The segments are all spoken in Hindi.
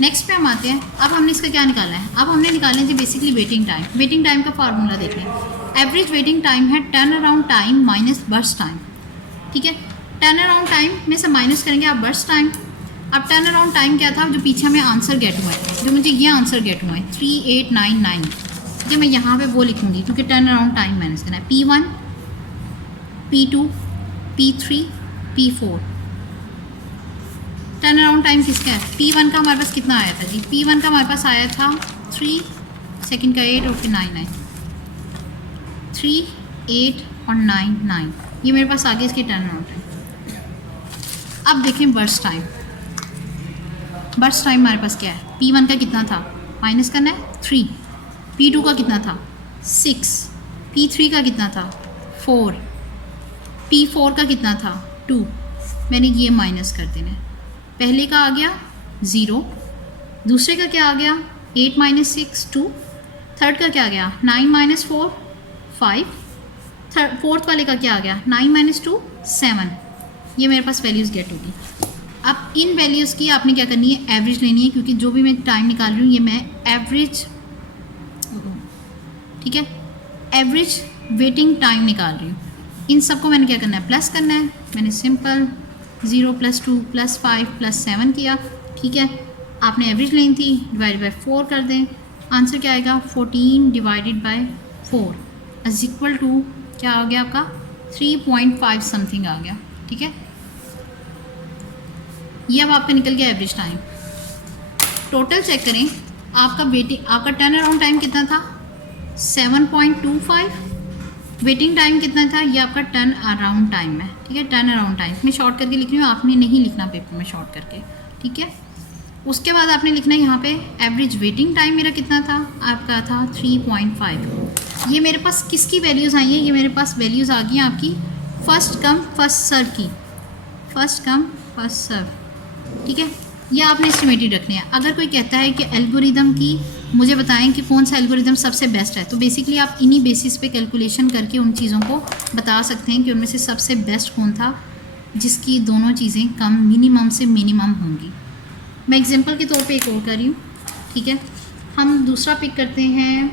नेक्स्ट पे हम आते हैं। अब हमने इसका क्या निकाला है, अब हमने निकालना है जी basically waiting time. Waiting time का फार्मूला देखें, एवरेज वेटिंग टाइम है turn around time minus burst time. ठीक है, टर्न अराउंड टाइम में से माइनस करेंगे आप बर्स्ट टाइम। अब टर्न अराउंड टाइम क्या था, जो पीछे हमें आंसर गेट हुआ है, जो मुझे ये आंसर गेट हुआ है 3899, जो मैं यहाँ पे वो लिखूँगी क्योंकि टर्न अराउंड टाइम माइनस करना है। P1, P2, P3, P4। Turn around time किसका है, P1 का हमारे पास कितना आया था जी, P1 का हमारे पास आया था 3, सेकंड का 8 और फिर 9, 3, 8 और 9, ये मेरे पास आगे इसकी टर्न अराउंड टाइम। अब देखें बर्स्ट टाइम। बर्स्ट टाइम हमारे पास क्या है, P1 का कितना था, माइनस करना है 3, P2 का कितना था 6, P3 का कितना था 4, P4 का कितना था 2। मैंने ये माइनस कर देना है। पहले का आ गया 0, दूसरे का क्या आ गया 8 माइनस 6 2, थर्ड का क्या आ गया 9 माइनस 4 5, फोर्थ वाले का क्या आ गया 9 माइनस 2 7। ये मेरे पास वैल्यूज़ गेट होगी। अब इन वैल्यूज़ की आपने क्या करनी है, एवरेज लेनी है, क्योंकि जो भी मैं टाइम निकाल रही हूँ ये मैं एवरेज, ठीक है, एवरेज वेटिंग टाइम निकाल रही हूँ। इन सबको मैंने क्या करना है, प्लस करना है। मैंने सिंपल 0 + 2 + 5 + 7 किया। ठीक है, आपने एवरेज लेनी थी, डिवाइड बाय 4 कर दें। आंसर क्या आएगा 14 divided by 4 is equal to क्या आ गया आपका 3.5 समथिंग आ गया। ठीक है, ये अब आपका निकल गया एवरेज टाइम। टोटल चेक करें, आपका वेटिंग, आपका टर्न अराउंड टाइम कितना था 7.25, वेटिंग टाइम कितना था, ये आपका टर्न अराउंड टाइम है। ठीक है, टर्न अराउंड टाइम मैं शॉर्ट करके लिख रही हूँ, आपने नहीं लिखना पेपर में शॉर्ट करके। ठीक है, उसके बाद आपने लिखना है यहाँ पे एवरेज वेटिंग टाइम मेरा कितना था, आपका था 3.5। ये मेरे पास किसकी वैल्यूज़ आई हैं, ये मेरे पास वैल्यूज़ आ गई हैं आपकी फर्स्ट कम फर्स्ट सर्व की, फर्स्ट कम फर्स्ट सर्व। ठीक है, ये आपने एस्टिमेटेड रखने हैं। अगर कोई कहता है कि एल्गोरिदम की मुझे बताएं कि कौन सा एल्गोरिदम सबसे बेस्ट है, तो बेसिकली आप इन्हीं बेसिस पे कैलकुलेशन करके उन चीज़ों को बता सकते हैं कि उनमें से सबसे बेस्ट कौन था जिसकी दोनों चीज़ें कम मिनिमम से मिनिमम होंगी। मैं एग्जांपल के तौर पे एक और कर रही हूँ। ठीक है, हम दूसरा पिक करते हैं,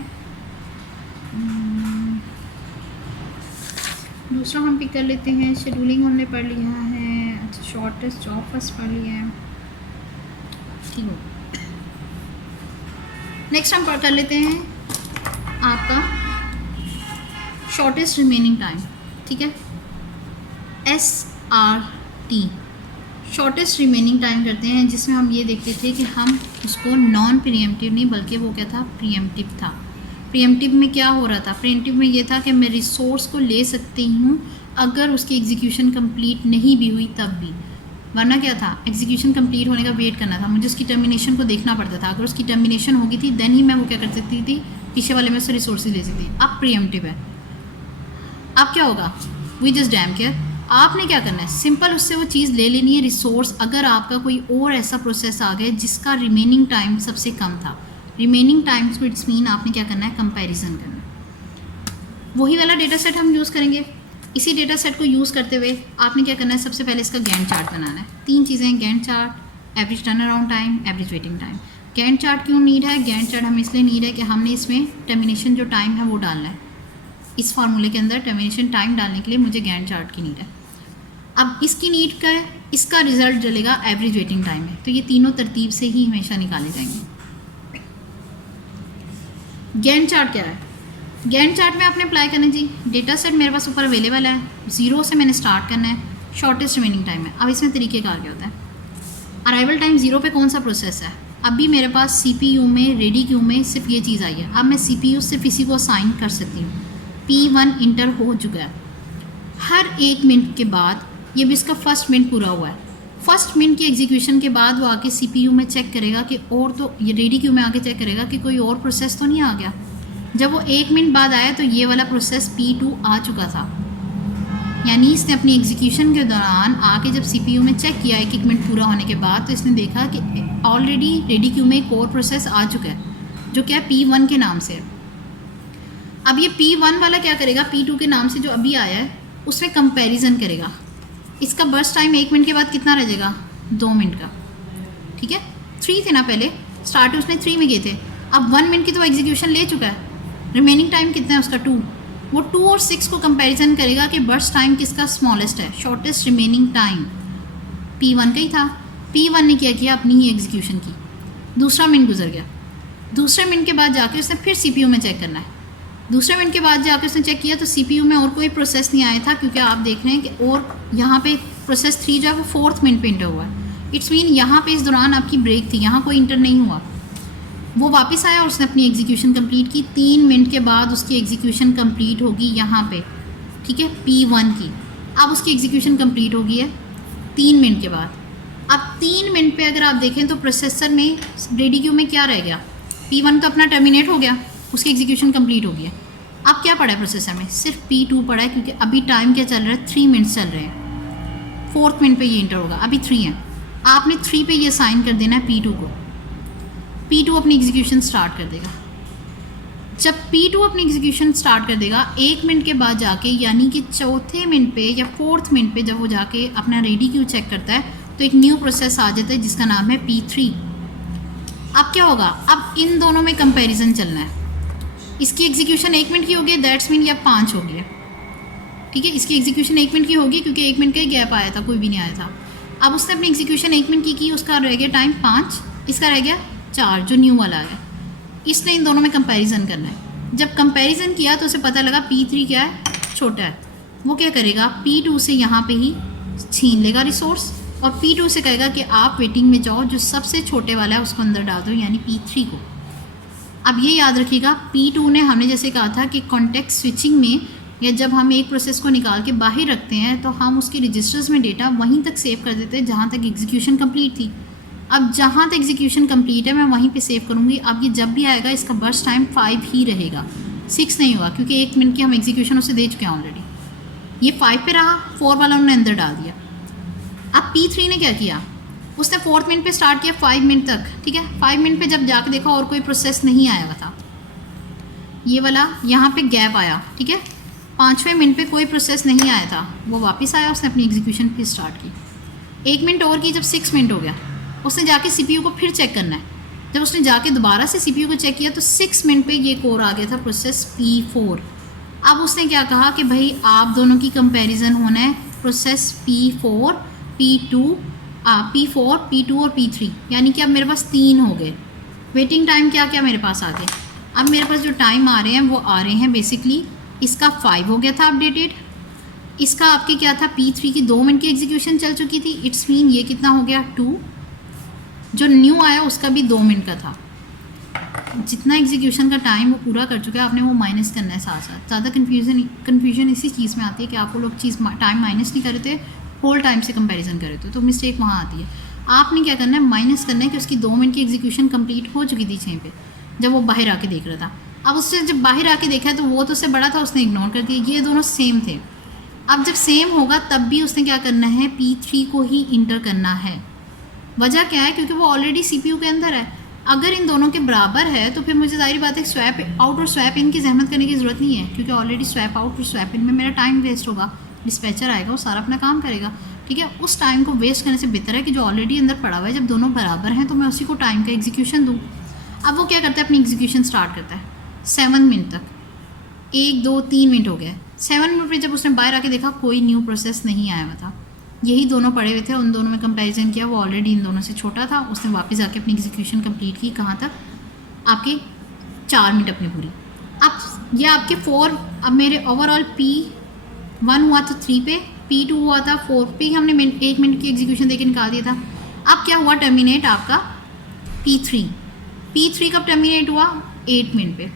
दूसरा हम पिक कर लेते हैं। शेड्यूलिंग हमने पढ़ लिया है, अच्छा शॉर्टेस्ट जॉब फर्स्ट पढ़ लिया है। ठीक हो, नेक्स्ट हम कर लेते हैं आपका शॉर्टेस्ट रिमेनिंग टाइम। ठीक है, SRT शॉर्टेस्ट रिमेनिंग टाइम करते हैं, जिसमें हम ये देखते थे कि हम उसको नॉन प्रीएम्प्टिव नहीं बल्कि वो क्या था प्रीएम्प्टिव था। प्रीएम्प्टिव में क्या हो रहा था, प्रीएम्प्टिव में ये था कि मैं रिसोर्स को ले सकती हूँ अगर उसकी एग्जीक्यूशन कंप्लीट नहीं भी हुई तब भी, वरना क्या था एग्जीक्यूशन कंप्लीट होने का वेट करना था, मुझे उसकी टर्मिनेशन को देखना पड़ता था। अगर उसकी टर्मिनेशन होगी थी देन ही मैं वो क्या कर सकती थी, पीछे वाले में से रिसोर्सेज ले सकती थी। अब प्रीएम्प्टिव है, अब क्या होगा, वी जस्ट डैम केयर, आपने क्या करना है सिंपल उससे वो चीज़ ले लेनी है रिसोर्स। अगर आपका कोई और ऐसा प्रोसेस आ गया जिसका रिमेनिंग टाइम सबसे कम था, रिमेनिंग टाइम्स को इट्स मीन आपने क्या करना है कंपैरिजन करना है। वही वाला डेटा सेट हम यूज़ करेंगे। इसी डेटा सेट को यूज़ करते हुए आपने क्या करना है, सबसे पहले इसका गैंट चार्ट बनाना है। 3 चीज़ें हैं, Gantt chart, average turn around time, average waiting time. Gantt chart क्यों नीड है, गैंट चार्ट हमें इसलिए नीड है कि हमने इसमें टर्मिनेशन जो टाइम है वो डालना है। इस फार्मूले के अंदर टर्मिनेशन टाइम डालने के लिए मुझे गैंट चार्ट की नीड है। अब इसकी नीड का है, इसका रिजल्ट डलेगा एवरेज वेटिंग टाइम है, तो ये तीनों तरतीब से ही हमेशा निकाले जाएंगे। गैंट चार्ट क्या है, गैंट चार्ट में आपने अप्लाई करना है जी, डेटा सेट मेरे पास ऊपर अवेलेबल है, 0 से मैंने स्टार्ट करना है, शॉर्टेस्ट रिमेनिंग टाइम है। अब इसमें तरीक़ेकार क्या होता है, अराइवल टाइम 0 पे कौन सा प्रोसेस है, अभी मेरे पास CPU में रेडी क्यू में सिर्फ ये चीज़ आई है। अब मैं CPU सिर्फ इसी को असाइन कर सकती हूँ, P1 इंटर हो चुका है। हर 1 मिनट के बाद, ये भी इसका फर्स्ट मिनट पूरा हुआ है, फर्स्ट मिनट की एग्जीक्यूशन के बाद वो आके CPU में चेक करेगा कि और तो ये रेडी क्यू में आके चेक करेगा कि कोई और प्रोसेस तो नहीं आ गया। जब वो 1 मिनट बाद आया तो ये वाला प्रोसेस P2 आ चुका था, यानी इसने अपनी एग्जीक्यूशन के दौरान आके जब CPU में चेक किया 1 मिनट पूरा होने के बाद, तो इसने देखा कि ऑलरेडी रेडी क्यू में एक और प्रोसेस आ चुका है जो क्या P1 के नाम से है। अब ये P1 वाला क्या करेगा, P2 के नाम से जो अभी आया है उसमें कंपैरिजन करेगा। इसका बर्स्ट टाइम 1 मिनट के बाद कितना रह जाएगा, 2 मिनट का। ठीक है, 3 थे ना पहले, स्टार्ट उसने 3 में किए थे, अब 1 मिनट की तो एग्जीक्यूशन ले चुका है, रिमेनिंग टाइम कितना है उसका 2। वो 2 और 6 को कंपैरिजन करेगा कि बर्स्ट टाइम किसका स्मॉलेस्ट है, शॉर्टेस्ट रिमेनिंग टाइम P1 का ही था। P1 ने क्या किया, अपनी ही एग्जीक्यूशन की, दूसरा मिनट गुजर गया, दूसरे मिनट के बाद जाके उसने फिर CPU में चेक करना है, दूसरे मिनट के बाद जाके उसने चेक किया तो CPU में और कोई प्रोसेस नहीं आया था, क्योंकि आप देख रहे हैं कि और यहाँ पे प्रोसेस 3 जो है वो 4th मिनट पे इंटर हुआ है। इट्स मीन यहाँ पे इस दौरान आपकी ब्रेक थी, यहाँ कोई इंटर नहीं हुआ। वो वापस आया और उसने अपनी एग्जीक्यूशन कंप्लीट की, 3 मिनट के बाद उसकी एग्जीक्यूशन कंप्लीट होगी यहाँ पे, ठीक है, P1 की। अब उसकी एग्जीक्यूशन कंप्लीट हो गई है 3 मिनट के बाद। अब 3 मिनट पे अगर आप देखें तो प्रोसेसर में रेडी क्यू में क्या रह गया, P1 तो अपना टर्मिनेट हो गया, उसकी एग्जीक्यूशन कंप्लीट हो गई है। अब क्या पड़ा है प्रोसेसर में, सिर्फ P2 पड़ा है, क्योंकि अभी टाइम क्या चल रहा है, 3 मिनट्स चल रहे हैं, 4th मिनट पे ये इंटर होगा, अभी 3 है। आपने 3 पे ये साइन कर देना है P2 को, P2 अपनी एग्जीक्यूशन स्टार्ट कर देगा। जब P2 अपनी एग्जीक्यूशन स्टार्ट कर देगा 1 मिनट के बाद जाके, यानी कि 4थे मिनट पे या 4th मिनट पे जब वो जाके अपना रेडी क्यू चेक करता है तो एक न्यू प्रोसेस आ जाता है जिसका नाम है P3। अब क्या होगा, अब इन दोनों में कंपैरिजन चलना है। इसकी एग्जीक्यूशन 1 मिनट की होगी, दैट्स मीन या 5 हो गया, ठीक है। इसकी एग्जीक्यूशन 1 मिनट की होगी क्योंकि 1 मिनट का ही गैप आया था, कोई भी नहीं आया था। अब उसने अपनी एग्जीक्यूशन 1 मिनट की, उसका रह गया टाइम 5, इसका रह गया 4 जो न्यू वाला है। इसने इन दोनों में कंपैरिजन करना है। जब कंपैरिजन किया तो उसे पता लगा P3 क्या है, छोटा है। वो क्या करेगा, P2 से यहाँ पे ही छीन लेगा रिसोर्स और P2 से कहेगा कि आप वेटिंग में जाओ, जो सबसे छोटे वाला है उसको अंदर डाल दो, यानी P3 को। अब ये याद रखिएगा, P2 ने हमने जैसे कहा था कि कॉन्टेक्स्ट स्विचिंग में या जब हम एक प्रोसेस को निकाल के बाहर रखते हैं तो हम उसके रजिस्टर्स में डेटा वहीं तक सेव कर देते हैं जहाँ तक एग्जीक्यूशन कंप्लीट थी। अब जहाँ तक एग्जीक्यूशन कंप्लीट है मैं वहीं पे सेव करूँगी। अब ये जब भी आएगा इसका बर्स्ट टाइम 5 ही रहेगा, 6 नहीं हुआ, क्योंकि 1 मिनट की हम एग्जीक्यूशन उसे दे चुके हैं ऑलरेडी। ये 5 पे रहा, 4 वाला उन्होंने अंदर डाल दिया। अब P3 ने क्या किया, उसने 4th मिनट पे स्टार्ट किया 5 मिनट तक, ठीक है। 5 मिनट पे जब जाके देखा और कोई प्रोसेस नहीं आया हुआ था, ये वाला यहाँ पे गैप आया, ठीक है। 5वें मिनट पे कोई प्रोसेस नहीं आया था, वो वापस आया, उसने अपनी एग्जीक्यूशन फिर स्टार्ट की। 1 मिनट और की, जब 6 मिनट हो गया उसने जाके CPU को फिर चेक करना है। जब उसने जाके दोबारा से CPU को चेक किया तो 6 मिनट पे ये कोर आ गया था प्रोसेस P4। अब उसने क्या कहा कि भाई आप दोनों की कंपैरिजन होना है, प्रोसेस P4, P4, P2 और P3, यानी कि अब मेरे पास 3 हो गए। वेटिंग टाइम क्या क्या मेरे पास आ गए, अब मेरे पास जो टाइम आ रहे हैं वो आ रहे हैं बेसिकली, इसका 5 हो गया था अपडेटेड, इसका आपके क्या था P3 की 2 मिनट की एग्जीक्यूशन चल चुकी थी, इट्स मीन ये कितना हो गया 2, जो न्यू आया उसका भी 2 मिनट का था। जितना एग्जीक्यूशन का टाइम वो पूरा कर चुका है, आपने वो माइनस करना है साथ साथ। ज़्यादा कन्फ्यूजन इसी चीज़ में आती है कि आप वो लोग चीज़ टाइम माइनस नहीं कर रहे थे, होल टाइम से कंपैरिजन कर रहे थे, तो मिस्टेक वहाँ आती है। आपने क्या करना है, माइनस करना है कि उसकी 2 मिनट की एग्जीक्यूशन कंप्लीट हो चुकी थी 6 पे जब वो बाहर आके देख रहा था। अब उससे जब बाहर आके देखा है तो वो तो उससे बड़ा था, उसने इग्नोर कर दिया, ये दोनों सेम थे। अब जब सेम होगा तब भी उसने क्या करना है, P3 को ही इंटर करना है। वजह क्या है, क्योंकि वो ऑलरेडी CPU के अंदर है। अगर इन दोनों के बराबर है तो फिर मुझे जाहिर बात है स्वैप आउट और स्वैप इन की जहमत करने की ज़रूरत नहीं है, क्योंकि ऑलरेडी स्वैप आउट और स्वैप इन में मेरा टाइम वेस्ट होगा। डिस्पैचर आएगा, वो सारा अपना काम करेगा, ठीक है। उस टाइम को वेस्ट करने से बेहतर है कि जो ऑलरेडी अंदर पड़ा हुआ है, जब दोनों बराबर हैं तो मैं उसी को टाइम का एग्जीक्यूशन दूँ। अब वो क्या करता है, अपनी एग्जीक्यूशन स्टार्ट करता है 7 मिनट तक, 1, 2, 3 मिनट हो गया। 7 मिनट पर जब उसने बाहर आके देखा कोई न्यू प्रोसेस नहीं आया हुआ था, यही दोनों पड़े हुए थे, उन दोनों में कंपैरिजन किया, वो ऑलरेडी इन दोनों से छोटा था। उसने वापस आके अपनी एग्जीक्यूशन कंप्लीट की, कहाँ तक, आपके 4 मिनट अपनी पूरी। अब ये आपके 4, अब मेरे ओवरऑल P1 हुआ था 3 पे, P2 हुआ था 4 पे, हमने 1 मिनट की एग्जीक्यूशन देके निकाल दिया था। अब क्या हुआ, टर्मिनेट आपका P3 कब टर्मिनेट हुआ, 8 मिनट पे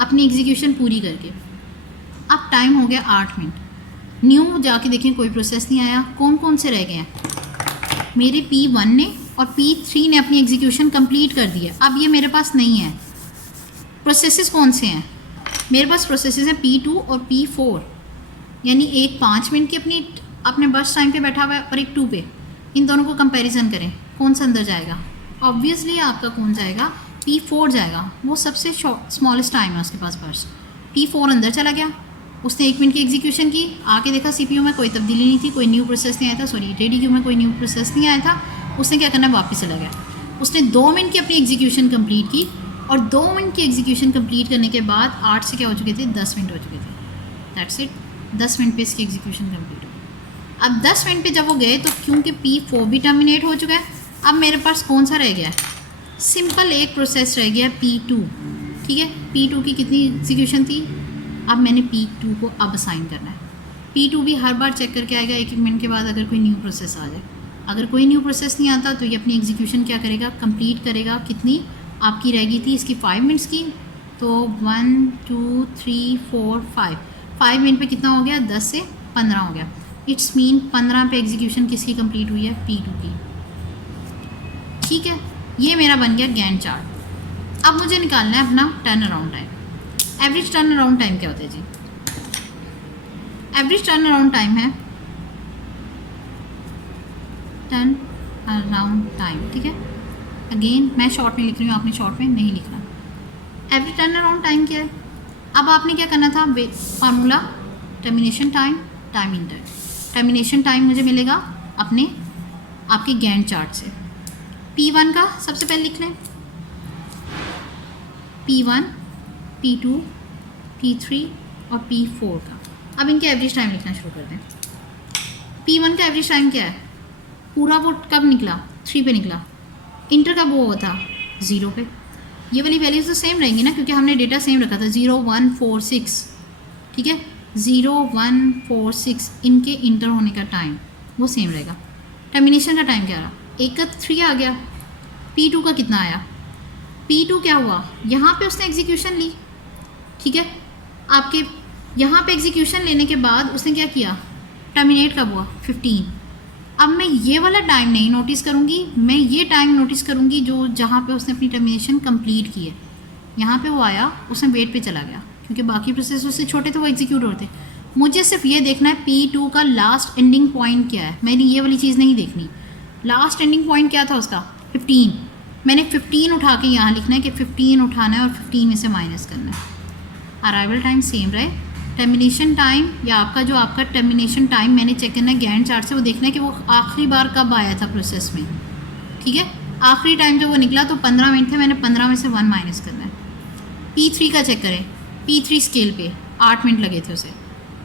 अपनी एग्जीक्यूशन पूरी करके। अब टाइम हो गया 8 मिनट, न्यू जाके देखें कोई प्रोसेस नहीं आया। कौन कौन से रह गए हैं, मेरे P1 ने और P3 ने अपनी एग्जीक्यूशन कंप्लीट कर दी है। अब ये मेरे पास नहीं है। प्रोसेसेस कौन से हैं, मेरे पास प्रोसेसेस हैं P2 और P4, यानी एक 5 मिनट की अपने बर्स्ट टाइम पे बैठा हुआ है और एक 2 पे। इन दोनों को कंपैरिजन करें, कौन सा अंदर जाएगा, ऑब्वियसली आपका कौन जाएगा, P4 जाएगा, वो सबसे स्मॉलेस्ट टाइम है उसके पास बर्स्ट। P4 अंदर चला गया, उसने 1 मिनट की एग्जीक्यूशन की, आके देखा CPU में कोई तब्दीली नहीं थी, कोई न्यू प्रोसेस नहीं आया था, सॉरी रेडी क्यू में कोई न्यू प्रोसेस नहीं आया था। उसने क्या करना है, वापस चला गया। उसने 2 मिनट की अपनी एग्जीक्यूशन कंप्लीट की और 2 मिनट की एग्जीक्यूशन कंप्लीट करने के बाद 8 से क्या हो चुके थे, 10 मिनट हो चुके थे। दैट्स इट, 10 मिनट पे इसकी एग्जीक्यूशन कंप्लीट हो। अब 10 मिनट पे जब वो गए तो क्योंकि P4 भी टर्मिनेट हो चुका है, अब मेरे पास कौन सा रह गया है, सिंपल एक प्रोसेस रह गया P2। ठीक है, P2 की कितनी एग्जीक्यूशन थी, अब मैंने P2 को अब असाइन करना है। P2 भी हर बार चेक करके आएगा 1-1 मिनट के बाद अगर कोई न्यू प्रोसेस आ जाए। अगर कोई न्यू प्रोसेस नहीं आता तो ये अपनी एग्जीक्यूशन क्या करेगा, कंप्लीट करेगा। कितनी आपकी रह गई थी इसकी 5 मिनट्स की, तो 1 2 3 4 5 मिनट पे कितना हो गया, 10 से 15 हो गया। इट्स मीन 15 पे एग्जीक्यूशन किसकी कंप्लीट हुई है, P2 की। ठीक है, ये मेरा बन गया गैंट चार्ट। अब मुझे निकालना है अपना turn around time. Average turn around time क्या होता है जी, एवरेज टर्न अराउंड टाइम है टर्न अराउंड टाइम। ठीक है, अगेन मैं शॉर्ट में लिख रही हूँ, आपने शॉर्ट में नहीं लिखना। एवरेज टर्न अराउंड टाइम क्या है, अब आपने क्या करना था, formula termination time, time inter. Termination time मुझे मिलेगा अपने आपके गैंट चार्ट से। P1 का सबसे पहले लिख लें, P1 P2 P3 और P4 का। अब इनके एवरेज टाइम लिखना शुरू कर दें। P1 का एवरेज टाइम क्या है, पूरा वो कब निकला, 3 पे निकला। इंटर कब वो था, 0 पे। ये वाली वैल्यूज तो सेम रहेंगी ना, क्योंकि हमने डेटा सेम रखा था, 0 1 4 6। ठीक है, 0 1 4 6 इनके इंटर होने का टाइम वो सेम रहेगा। टर्मिनेशन का टाइम क्या रहा, 1 का 3 आ गया। P2 का कितना आया, P2 क्या हुआ, यहाँ पे उसने एग्जीक्यूशन ली। ठीक है, आपके यहाँ पे एग्जीक्यूशन लेने के बाद उसने क्या किया, टर्मिनेट कब हुआ, 15। अब मैं ये वाला टाइम नहीं नोटिस करूँगी, मैं ये टाइम नोटिस करूँगी जो जहाँ पे उसने अपनी टर्मिनेशन कंप्लीट की है। यहाँ पे वो आया, उसने वेट पे चला गया, क्योंकि बाकी प्रोसेस उससे छोटे थे, वो एग्जीक्यूट होते। मुझे सिर्फ ये देखना है P2 का लास्ट एंडिंग पॉइंट क्या है, मैंने ये वाली चीज़ नहीं देखनी। लास्ट एंडिंग पॉइंट क्या था उसका, 15। मैंने 15 उठा के यहाँ लिखना है कि 15 उठाना है और 15 में से माइनस करना है। अराइवल टाइम सेम रहे, टर्मिनेशन टाइम या आपका टर्मिनेशन टाइम मैंने चेक करना है गैंट चार्ट से, वो देखना है कि वो आखिरी बार कब आया था प्रोसेस में। ठीक है, आखिरी टाइम जब वो निकला तो 15 मिनट थे, मैंने 15 में से 1 माइनस करना है। P3 का चेक करें, P3 स्केल पे 8 मिनट लगे थे उसे,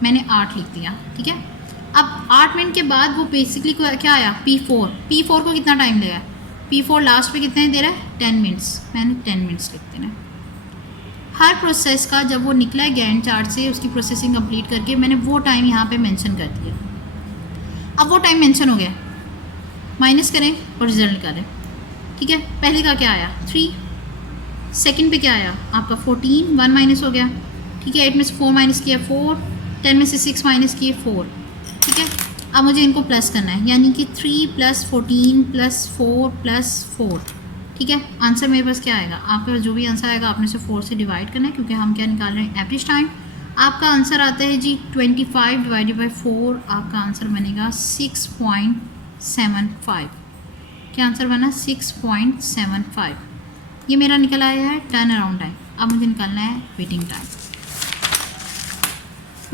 मैंने 8 लिख दिया। ठीक है, अब 8 मिनट के बाद वो बेसिकली क्या आया, P4 को कितना टाइम लगा, P4 लास्ट पे कितने दे रहा है, 10 मिनट्स, मैंने 10 मिनट्स लिख देना। हर प्रोसेस का जब वो निकला है गैंट चार्ट से, उसकी प्रोसेसिंग कंप्लीट करके मैंने वो टाइम यहाँ पे मेंशन कर दिया। अब वो टाइम मेंशन हो गया, माइनस करें और रिजल्ट निकालें। ठीक है, पहले का क्या आया, 3। सेकंड पे क्या आया आपका 14, 1 माइनस हो गया। ठीक है, 8 में से 4 माइनस किया 4, 10 में से 6 माइनस किए 4। ठीक है, अब मुझे इनको प्लस करना है, यानी कि 3 + 14 + 4 + 4। ठीक है, आंसर मेरे पास क्या आएगा, आपके पास जो भी आंसर आएगा आपने से 4 से डिवाइड करना है, क्योंकि हम क्या निकाल रहे हैं, एवरेज टाइम। आपका आंसर आता है जी 25 / 4, आपका आंसर बनेगा 6.75। क्या आंसर बना, 6.75। ये मेरा निकल आया है टर्न अराउंड टाइम। अब मुझे निकालना है वेटिंग टाइम।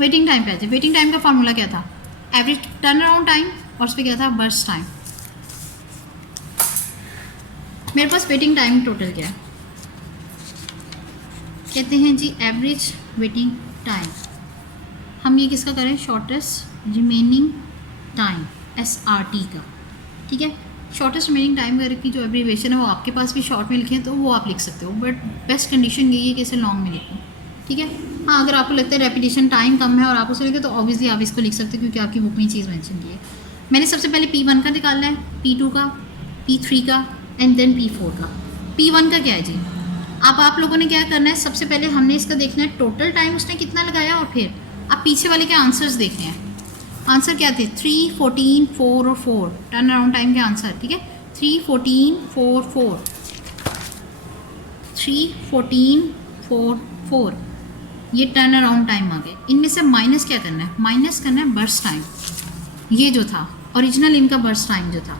वेटिंग टाइम पे आ जाए, वेटिंग टाइम का फॉर्मूला क्या था, एवरेज टर्न अराउंड टाइम और उस पर क्या था, बर्स्ट टाइम। मेरे पास वेटिंग टाइम टोटल क्या है, कहते हैं जी एवरेज वेटिंग टाइम। हम ये किसका करें, शॉर्टेस्ट रिमेनिंग टाइम, SRT का। ठीक है, शॉर्टेस्ट रिमेनिंग टाइम की जो एब्रीवेशन है वो आपके पास भी शॉर्ट में लिखें तो वो आप लिख सकते हो, बट बेस्ट कंडीशन यही है कि इसे लॉन्ग में लिखें। ठीक है, हाँ अगर आपको लगता है रेपिटेशन टाइम कम है और आप उसे लिखें तो ऑब्वियसली आप इसको लिख सकते हो, क्योंकि आपकी बुक में ये चीज़ मेंशन की है। मैंने सबसे पहले P1 का निकालना है, P2 का, P3 का एंड देन P4 का। P1 का क्या है जी, अब आप लोगों ने क्या करना है, सबसे पहले हमने इसका देखना है टोटल टाइम उसने कितना लगाया, और फिर आप पीछे वाले के आंसर्स देखने हैं। आंसर क्या थे, 3, 14, 4 और 4 टर्न अराउंड टाइम के आंसर। ठीक है, 3, 14, 4, 4, 3, 14, 4, 4, ये टर्न अराउंड टाइम आ गए। इनमें से माइनस क्या करना है, माइनस करना है बर्स्ट टाइम, ये जो था ओरिजिनल इनका बर्स्ट टाइम जो था।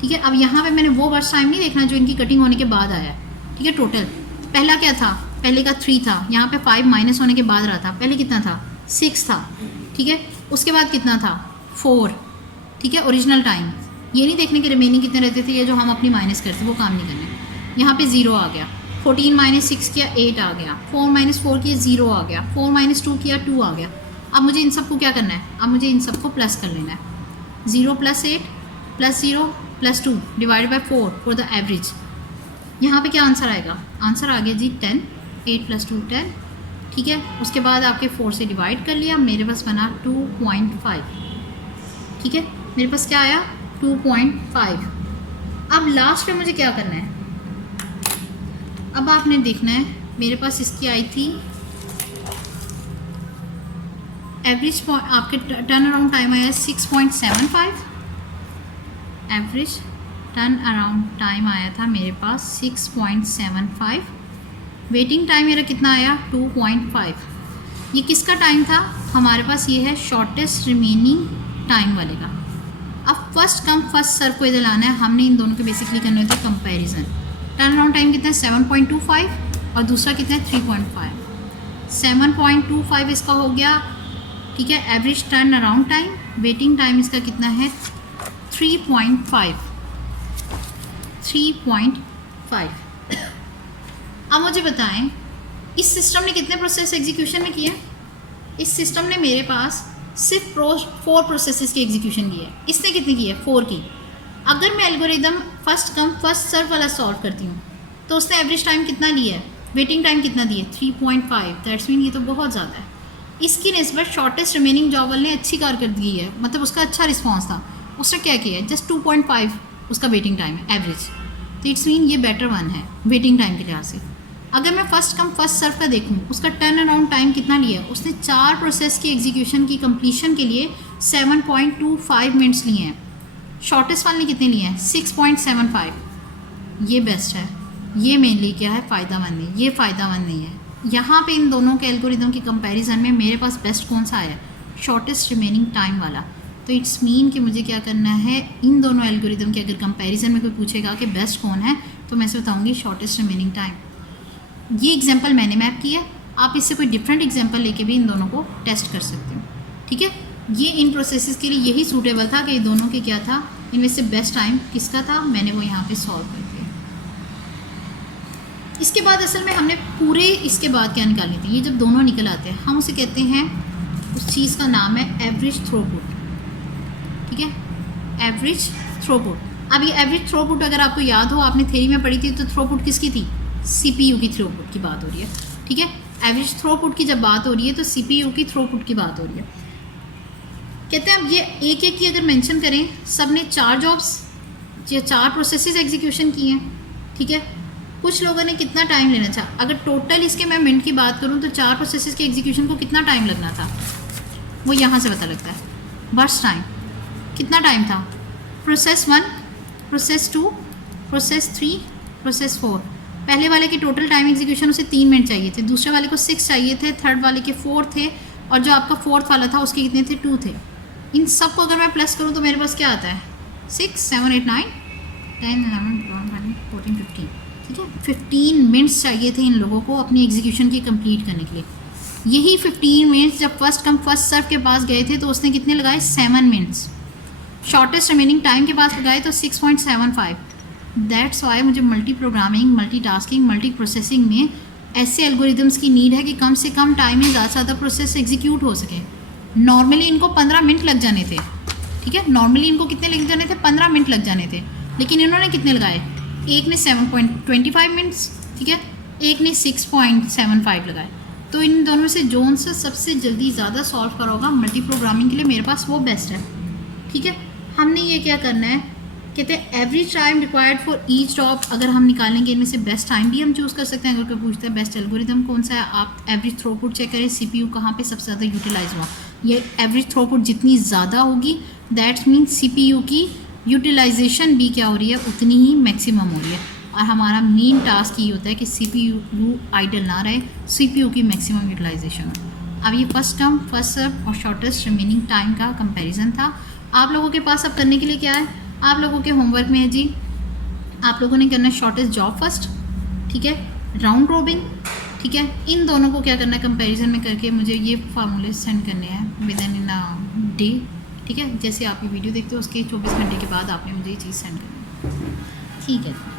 ठीक है, अब यहाँ पे मैंने वो बर्स्ट टाइम नहीं देखना जो इनकी कटिंग होने के बाद आया है। ठीक है, टोटल पहला क्या था, पहले का 3 था, यहाँ पे 5 माइनस होने के बाद रहा था, पहले कितना था, 6 था। ठीक है, उसके बाद कितना था, 4। ठीक है, ओरिजिनल टाइम ये नहीं देखने के रिमेनिंग कितने रहते थे, ये जो हम अपनी माइनस करते वो काम नहीं करने। यहाँ पे 0 आ गया, 14 माइनस 6 किया 8 आ गया, 4 माइनस 4 किया 0 आ गया, 4 माइनस 2 किया 2 आ गया। अब मुझे इन सबको क्या करना है, अब मुझे इन सबको प्लस कर लेना है। 0 plus 8 plus 0 plus 2 divide by 4 for the average. यहाँ पे क्या आंसर आएगा, आंसर आ गया जी 10, 8 प्लस 2 10, ठीक है। उसके बाद आपके 4 से डिवाइड कर लिया, मेरे पास बना 2.5, ठीक है। मेरे पास क्या आया 2.5। अब लास्ट पे मुझे क्या करना है, अब आपने देखना है, मेरे पास इसकी आई थी एवरेज आपके टर्न अराउंड टाइम आया 6.75, एवरेज टर्न अराउंड टाइम आया था मेरे पास 6.75, वेटिंग टाइम मेरा कितना आया 2.5। ये किसका टाइम था, हमारे पास ये है शॉर्टेस्ट रिमेनिंग टाइम वाले का। अब फर्स्ट कम फर्स्ट सर्व को इधर लाना है, हमने इन दोनों के बेसिकली करने होते हैं कंपैरिजन। टर्न अराउंड टाइम कितना है 7.25 और दूसरा कितना है 3.5। 7.25 इसका हो गया, ठीक है। Average turn around time, waiting time इसका कितना है 3.5। अब मुझे बताएं इस सिस्टम ने कितने प्रोसेस एग्जीक्यूशन में किए, इस सिस्टम ने मेरे पास सिर्फ 4 प्रोसेसेस की एग्जीक्यूशन की है। इसने कितनी की है 4 की। अगर मैं algorithm first come first serve वाला सॉल्व करती हूँ तो उसने एवरेज टाइम कितना लिया है, वेटिंग टाइम कितना दिया है 3.5। दैट्स मीन ये तो बहुत ज़्यादा है। इसकी निस्बत शॉर्टेस्ट रिमेनिंग जॉब वाले ने अच्छी कारकर्दगी है, मतलब उसका अच्छा रिस्पॉन्स था। उसने क्या किया है, जस्ट 2.5 उसका वेटिंग टाइम है एवरेज, तो इट्स मीन ये बेटर वन है वेटिंग टाइम के लिहाज से। अगर मैं फर्स्ट कम फर्स्ट सर्व का देखूँ, उसका टर्न अराउंड टाइम कितना लिया है, उसने 4 प्रोसेस की एग्जीक्यूशन की कंप्लीशन के लिए 7.25 मिनट्स लिए हैं। शॉर्टेस्ट वाले ने कितने लिए हैं 6.75। ये बेस्ट है, ये मेनली क्या है फ़ायदामंद नहीं, ये फ़ायदामंद नहीं है। यहाँ पे इन दोनों के एल्गोरिदम की कंपैरिजन में मेरे पास बेस्ट कौन सा आया, शॉर्टेस्ट रिमेनिंग टाइम वाला। तो इट्स मीन कि मुझे क्या करना है, इन दोनों एल्गोरिदम के अगर कंपैरिजन में कोई पूछेगा कि बेस्ट कौन है तो मैं से बताऊँगी शॉर्टेस्ट रिमेनिंग टाइम। ये एग्जांपल मैंने मैप किया, आप इससे कोई डिफरेंट एग्जांपल लेके भी इन दोनों को टेस्ट कर सकते हो, ठीक है। ये इन प्रोसेसेस के लिए यही सूटेबल था कि दोनों के क्या था, इनमें से बेस्ट टाइम किसका था, मैंने वो यहाँ पे सॉल्व कर दिया। इसके बाद असल में हमने पूरे इसके बाद क्या निकालनी थी, ये जब दोनों निकल आते हैं हम उसे कहते हैं, उस चीज़ का नाम है एवरेज थ्रोपुट, ठीक है, एवरेज थ्रोपुट। अब ये एवरेज थ्रोपुट अगर आपको याद हो, आपने थ्योरी में पढ़ी थी, तो थ्रोपुट किसकी थी, CPU की थ्रोपुट की बात हो रही है, ठीक है। एवरेज थ्रोपुट की जब बात हो रही है तो CPU की थ्रोपुट की बात हो रही है। कहते हैं अब ये एक एक की अगर मेंशन करें, सब ने 4 जॉब्स या 4 प्रोसेसेस एग्जीक्यूशन की हैं, ठीक है। कुछ लोगों ने कितना टाइम लेना था, अगर टोटल इसके मैं मिनट की बात करूं तो 4 प्रोसेसेस के एग्जीक्यूशन को कितना टाइम लगना था, वो यहाँ से पता लगता है। बर्स्ट टाइम कितना टाइम था, प्रोसेस 1, प्रोसेस 2, प्रोसेस 3, प्रोसेस 4। पहले वाले के टोटल टाइम एग्जीक्यूशन उसे 3 मिनट चाहिए थे, दूसरे वाले को 6 चाहिए थे, थर्ड वाले के 4 थे, और जो आपका 4th वाला था उसके कितने थे 2 थे। इन सब को अगर मैं प्लस करूँ तो मेरे पास क्या आता है 6, 7, 8, 9, 10, 11, 12, 13, 14, 15, ठीक है। 15 मिनट्स चाहिए थे इन लोगों को अपनी एग्जीक्यूशन की कंप्लीट करने के लिए। यही 15 मिनट्स जब फर्स्ट कम फर्स्ट सर्व के पास गए थे तो उसने कितने लगाए 7 मिनट्स। शॉर्टेस्ट रिमेनिंग टाइम के पास लगाए तो 6.75। दैट्स वाई मुझे multi programming, multi tasking, multi processing में ऐसे एल्गोरिदम्स की नीड है कि कम से कम टाइम में ज़्यादा से ज़्यादा प्रोसेस एग्जीक्यूट हो सके। नॉर्मली इनको 15 मिनट लग जाने थे, ठीक है, नॉर्मली इनको कितने लग जाने थे 15 मिनट लग जाने थे, लेकिन इन्होंने कितने लगाए, एक ने 7.25 मिनट्स, ठीक है, एक ने 6.75 लगाए। तो इन दोनों से जोन से सबसे जल्दी ज़्यादा सॉल्व करा होगा मल्टी प्रोग्रामिंग के लिए, मेरे पास वो बेस्ट है, ठीक है। हमने ये क्या करना है, कहते हैं average time required for each job. अगर हम निकालेंगे इनमें से बेस्ट टाइम भी हम चूज़ कर सकते हैं। अगर कोई पूछता है बेस्ट एल्गोरिदम कौन सा है, आप एवरेज थ्रोपुट चेक करें, CPU कहाँ पे सबसे ज़्यादा यूटिलाइज हुआ। ये एवरेज थ्रोपुट जितनी ज़्यादा होगी दैट्स मीन CPU की यूटिलाइजेशन भी क्या हो रही है, उतनी ही मैक्सिमम हो रही है। और हमारा मेन टास्क ये होता है कि CPU आइडल ना रहे, CPU की मैक्सिमम यूटिलाइजेशन हो। अब ये फर्स्ट कम फर्स्ट सर्व और शॉर्टेस्ट रिमेनिंग टाइम का कंपैरिजन था। आप लोगों के पास अब करने के लिए क्या है, आप लोगों के होमवर्क में है जी, आप लोगों ने करना है शॉर्टेस्ट जॉब फर्स्ट, ठीक है, राउंड रोबिन, ठीक है। इन दोनों को क्या करना है कंपैरिजन में करके मुझे ये फार्मूले सेंड करने हैं विद इन अ डे, ठीक है, जैसे आप ये वीडियो देखते हो उसके 24 घंटे के बाद आपने मुझे ये चीज़ सेंड करनी है। ठीक है।